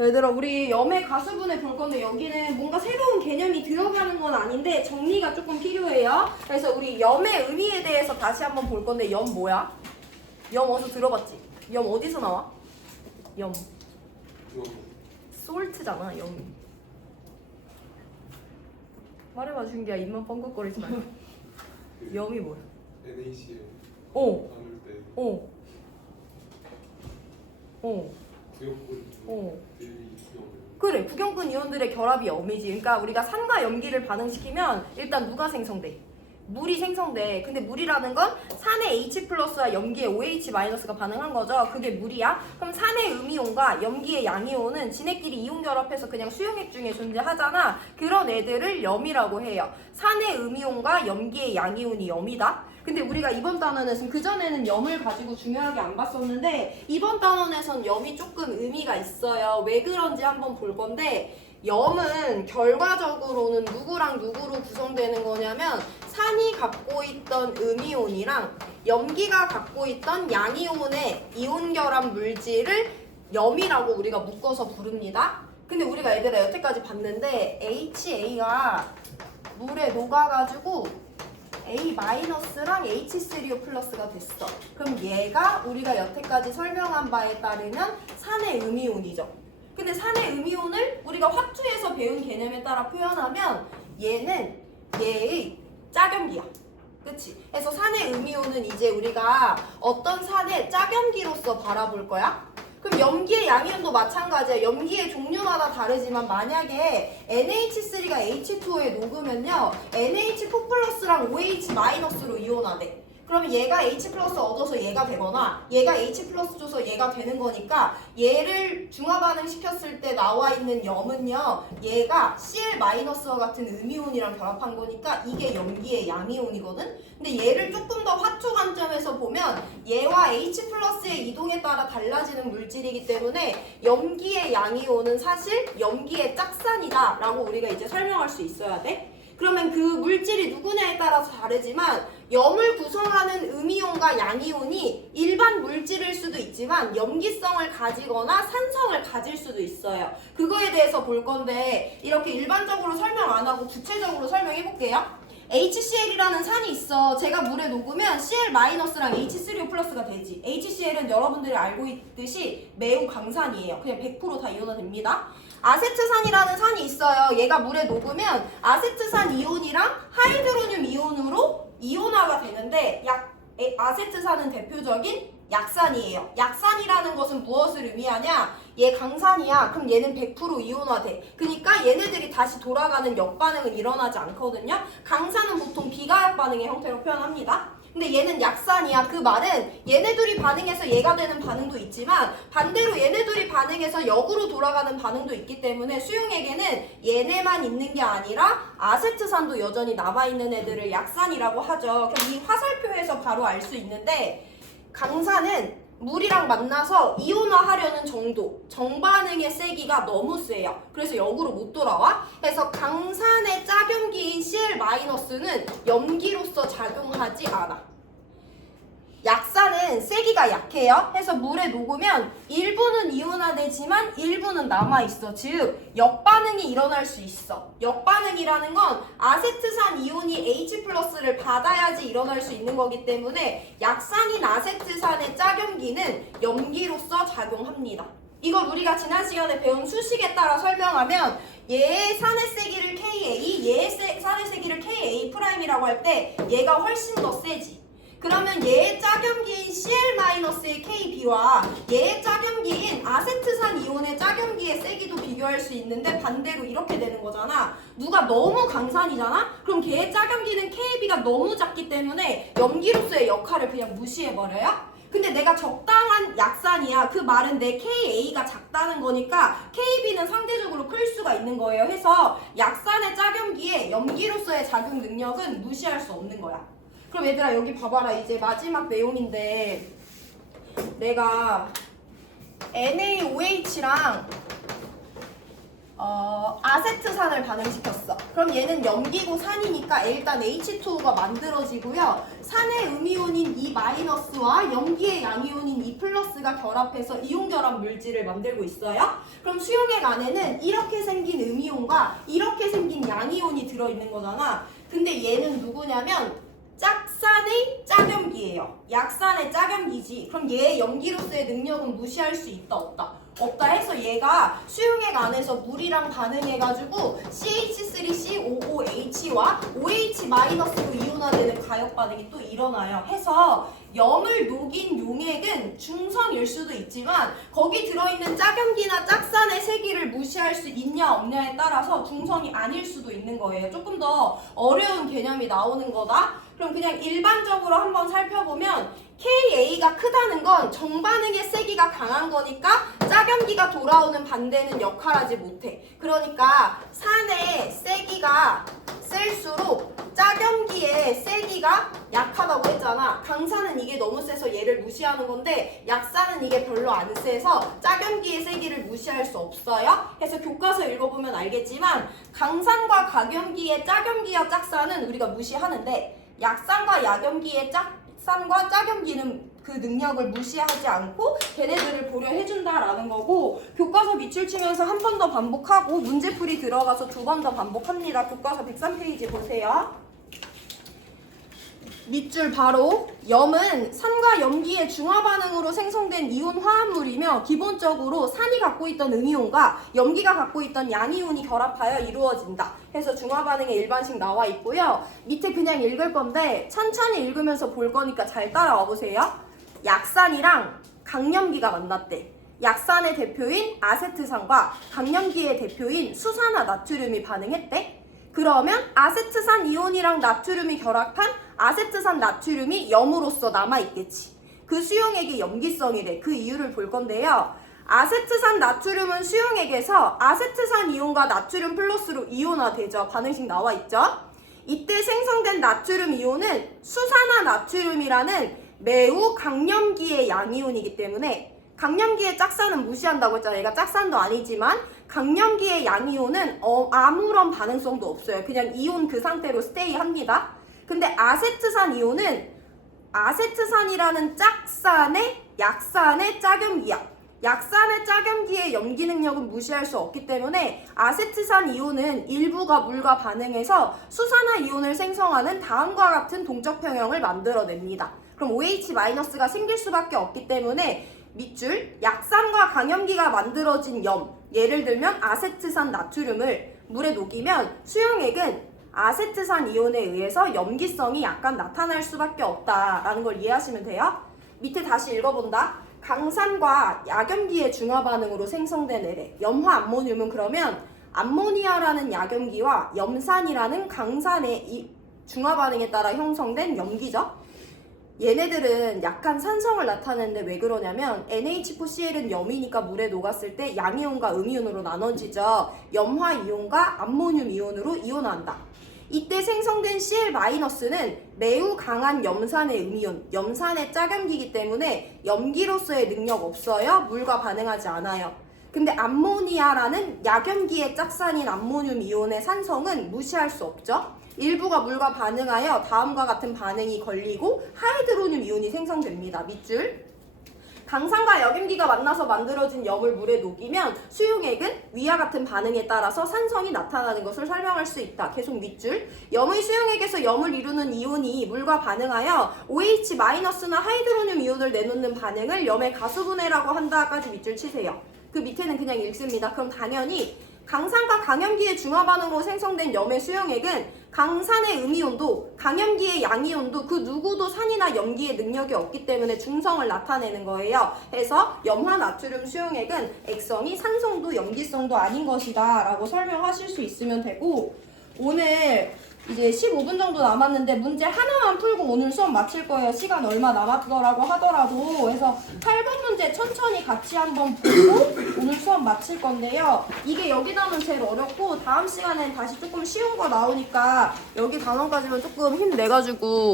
얘들아 우리 염의 가수분해 볼 건데 여기는 뭔가 새로운 개념이 들어가는 건 아닌데 정리가 조금 필요해요. 그래서 우리 염의 의미에 대해서 다시 한번 볼 건데 염 뭐야? 염 어디서 들어봤지? 염 어디서 나와? 염 솔트잖아. 염 말해봐 준기야. 입만 뻥긋거리지 말고. 염이 뭐야? NaCl 어. 나눌 때 어. 어. 구역분 어. 이온 그래. 구경꾼 이온들의 결합이 염이지. 그러니까 우리가 산과 염기를 반응시키면 일단 누가 생성돼? 물이 생성돼. 근데 물이라는 건 산의 H 플러스와 염기의 OH 마이너스가 반응한 거죠. 그게 물이야. 그럼 산의 음이온과 염기의 양이온은 지네끼리 이온 결합해서 그냥 수용액 중에 존재하잖아. 그런 애들을 염이라고 해요. 산의 음이온과 염기의 양이온이 염이다. 근데 우리가 이번 단원에서는 그전에는 염을 가지고 중요하게 안 봤었는데 이번 단원에선 염이 조금 의미가 있어요. 왜 그런지 한번 볼 건데 염은 결과적으로는 누구랑 누구로 구성되는 거냐면 산이 갖고 있던 음이온이랑 염기가 갖고 있던 양이온의 이온 결합 물질을 염이라고 우리가 묶어서 부릅니다. 근데 우리가 얘들아 여태까지 봤는데 HA가 물에 녹아가지고 A-랑 H3O 플러스가 됐어. 그럼 얘가 우리가 여태까지 설명한 바에 따르면 산의 음이온이죠. 근데 산의 음이온을 우리가 화투에서 배운 개념에 따라 표현하면 얘는 얘의 짝염기야. 그치? 그래서 산의 음이온은 이제 우리가 어떤 산의 짝염기로서 바라볼 거야? 그럼 염기의 양이온도 마찬가지야. 염기의 종류마다 다르지만 만약에 NH3가 H2O에 녹으면요 NH4 플러스랑 OH 마이너스로 이온화돼. 그러면 얘가 H 플러스 얻어서 얘가 되거나 얘가 H 플러스 줘서 얘가 되는 거니까 얘를 중화 반응시켰을 때 나와 있는 염은요 얘가 Cl 마이너스와 같은 음이온이랑 결합한 거니까 이게 염기의 양이온이거든. 근데 얘를 조금 더 화투 관점에서 보면 얘와 H 플러스의 이동에 따라 달라지는 물질이기 때문에 염기의 양이온은 사실 염기의 짝산이다 라고 우리가 이제 설명할 수 있어야 돼. 그러면 그 물질이 누구냐에 따라서 다르지만 염을 구성하는 음이온과 양이온이 일반 물질일 수도 있지만 염기성을 가지거나 산성을 가질 수도 있어요. 그거에 대해서 볼 건데 이렇게 일반적으로 설명 안 하고 구체적으로 설명해 볼게요. HCl이라는 산이 있어. 제가 물에 녹으면 Cl-랑 H3O 플러스가 되지. HCl은 여러분들이 알고 있듯이 매우 강산이에요. 그냥 100% 다 이온화됩니다. 아세트산이라는 산이 있어요. 얘가 물에 녹으면 아세트산 이온이랑 하이드로늄 이온으로 이온화가 되는데 아세트산은 대표적인 약산이에요. 약산이라는 것은 무엇을 의미하냐? 얘 강산이야. 그럼 얘는 100% 이온화돼. 그러니까 얘네들이 다시 돌아가는 역반응은 일어나지 않거든요. 강산은 보통 비가역 반응의 형태로 표현합니다. 근데 얘는 약산이야. 그 말은 얘네들이 반응해서 얘가 되는 반응도 있지만 반대로 얘네들이 반응해서 역으로 돌아가는 반응도 있기 때문에 수용액에는 얘네만 있는 게 아니라 아세트산도 여전히 남아있는 애들을 약산이라고 하죠. 그럼 이 화살표에서 바로 알 수 있는데 강산은 물이랑 만나서 이온화하려는 정도, 정반응의 세기가 너무 세요. 그래서 역으로 못 돌아와. 그래서 강산의 짝염기인 Cl-는 염기로서 작용하지 않아. 약산은 세기가 약해요. 해서 물에 녹으면 일부는 이온화되지만 일부는 남아있어. 즉 역반응이 일어날 수 있어. 역반응이라는 건 아세트산 이온이 H 플러스를 받아야지 일어날 수 있는 거기 때문에 약산인 아세트산의 짝염기는 염기로서 작용합니다. 이걸 우리가 지난 시간에 배운 수식에 따라 설명하면 얘의 산의 세기를 KA, 얘의 산의 세기를 KA'이라고 할 때 얘가 훨씬 더 세지. 그러면 얘의 짝염기인 Cl-의 KB와 얘의 짝염기인 아세트산 이온의 짝염기의 세기도 비교할 수 있는데 반대로 이렇게 되는 거잖아. 누가 너무 강산이잖아? 그럼 걔의 짝염기는 KB가 너무 작기 때문에 염기로서의 역할을 그냥 무시해버려요? 근데 내가 적당한 약산이야. 그 말은 내 KA가 작다는 거니까 KB는 상대적으로 클 수가 있는 거예요. 해서 약산의 짝염기에 염기로서의 작용 능력은 무시할 수 없는 거야. 그럼 얘들아 여기 봐봐라. 이제 마지막 내용인데 내가 NaOH랑 아세트산을 반응시켰어. 그럼 얘는 염기고 산이니까 일단 H2O가 만들어지고요. 산의 음이온인 E-와 염기의 양이온인 E+가 결합해서 이온 결합 물질을 만들고 있어요. 그럼 수용액 안에는 이렇게 생긴 음이온과 이렇게 생긴 양이온이 들어있는 거잖아. 근데 얘는 누구냐면 짝산의 짝염기예요. 약산의 짝염기지. 그럼 얘의 염기로서의 능력은 무시할 수 있다 없다? 없다 해서 얘가 수용액 안에서 물이랑 반응해가지고 CH3COOH와 OH-로 이온화되는 가역 반응이 또 일어나요. 해서 염을 녹인 용액은 중성일 수도 있지만 거기 들어있는 짝염기나 짝산의 세기를 무시할 수 있냐 없냐에 따라서 중성이 아닐 수도 있는 거예요. 조금 더 어려운 개념이 나오는 거다. 그럼 그냥 일반적으로 한번 살펴보면 KA가 크다는 건 정반응의 세기가 강한 거니까 짝염기가 돌아오는 반대는 역할하지 못해. 그러니까 산의 세기가 셀수록 짝염기의 세기가 약하다고 했잖아. 강산은 이게 너무 세서 얘를 무시하는 건데 약산은 이게 별로 안 세서 짝염기의 세기를 무시할 수 없어요. 그래서 교과서 읽어보면 알겠지만 강산과 각염기의 짝염기와 짝산은 우리가 무시하는데 약산과 약염기의 짝산과 짝염기는 그 능력을 무시하지 않고 걔네들을 고려해준다라는 거고 교과서 밑줄 치면서 한 번 더 반복하고 문제풀이 들어가서 두 번 더 반복합니다. 교과서 103페이지 보세요. 밑줄 바로 염은 산과 염기의 중화 반응으로 생성된 이온 화합물이며 기본적으로 산이 갖고 있던 음이온과 염기가 갖고 있던 양이온이 결합하여 이루어진다. 해서 중화 반응의 일반식 나와 있고요. 밑에 그냥 읽을 건데 천천히 읽으면서 볼 거니까 잘 따라와 보세요. 약산이랑 강염기가 만났대. 약산의 대표인 아세트산과 강염기의 대표인 수산화 나트륨이 반응했대. 그러면 아세트산 이온이랑 나트륨이 결합한 아세트산 나트륨이 염으로서 남아있겠지. 그 수용액의 염기성이래. 그 이유를 볼 건데요. 아세트산 나트륨은 수용액에서 아세트산 이온과 나트륨 플러스로 이온화되죠. 반응식 나와 있죠. 이때 생성된 나트륨 이온은 수산화 나트륨이라는 매우 강염기의 양이온이기 때문에 강염기의 짝산은 무시한다고 했잖아요. 얘가 짝산도 아니지만 강염기의 양이온은 아무런 반응성도 없어요. 그냥 이온 그 상태로 스테이 합니다. 근데 아세트산 이온은 아세트산이라는 짝산의 약산의 짝염기야. 약산의 짝염기의 염기 능력은 무시할 수 없기 때문에 아세트산 이온은 일부가 물과 반응해서 수산화 이온을 생성하는 다음과 같은 동적 평형을 만들어냅니다. 그럼 OH-가 생길 수밖에 없기 때문에 밑줄 약산과 강염기가 만들어진 염, 예를 들면 아세트산 나트륨을 물에 녹이면 수용액은 아세트산 이온에 의해서 염기성이 약간 나타날 수밖에 없다라는 걸 이해하시면 돼요. 밑에 다시 읽어본다. 강산과 약염기의 중화 반응으로 생성된 애래. 염화 암모늄은 그러면 암모니아라는 약염기와 염산이라는 강산의 이 중화 반응에 따라 형성된 염기죠. 얘네들은 약한 산성을 나타내는데 왜 그러냐면 NH4Cl은 염이니까 물에 녹았을 때 양이온과 음이온으로 나눠지죠. 염화 이온과 암모늄 이온으로 이온화한다. 이때 생성된 Cl-는 매우 강한 염산의 음이온, 염산의 짝염기이기 때문에 염기로서의 능력 없어요. 물과 반응하지 않아요. 근데 암모니아라는 약염기의 짝산인 암모늄 이온의 산성은 무시할 수 없죠. 일부가 물과 반응하여 다음과 같은 반응이 걸리고 하이드로늄 이온이 생성됩니다. 밑줄. 강산과 약염기가 만나서 만들어진 염을 물에 녹이면 수용액은 위와 같은 반응에 따라서 산성이 나타나는 것을 설명할 수 있다. 계속 밑줄. 염의 수용액에서 염을 이루는 이온이 물과 반응하여 OH-나 하이드로늄 이온을 내놓는 반응을 염의 가수분해라고 한다까지 밑줄 치세요. 그 밑에는 그냥 읽습니다. 그럼 당연히 강산과 강염기의 중화 반응으로 생성된 염의 수용액은 강산의 음이온도 강염기의 양이온도 그 누구도 산이나 염기의 능력이 없기 때문에 중성을 나타내는 거예요. 그래서 염화 나트륨 수용액은 액성이 산성도 염기성도 아닌 것이다 라고 설명하실 수 있으면 되고, 오늘 이제 15분 정도 남았는데 문제 하나만 풀고 오늘 수업 마칠 거예요. 시간 얼마 남았더라고 하더라도. 그래서 8번 문제 천천히 같이 한번 보고 오늘 수업 마칠 건데요. 이게 여기 나오면 제일 어렵고 다음 시간엔 다시 조금 쉬운 거 나오니까 여기 단원까지만 조금 힘내가지고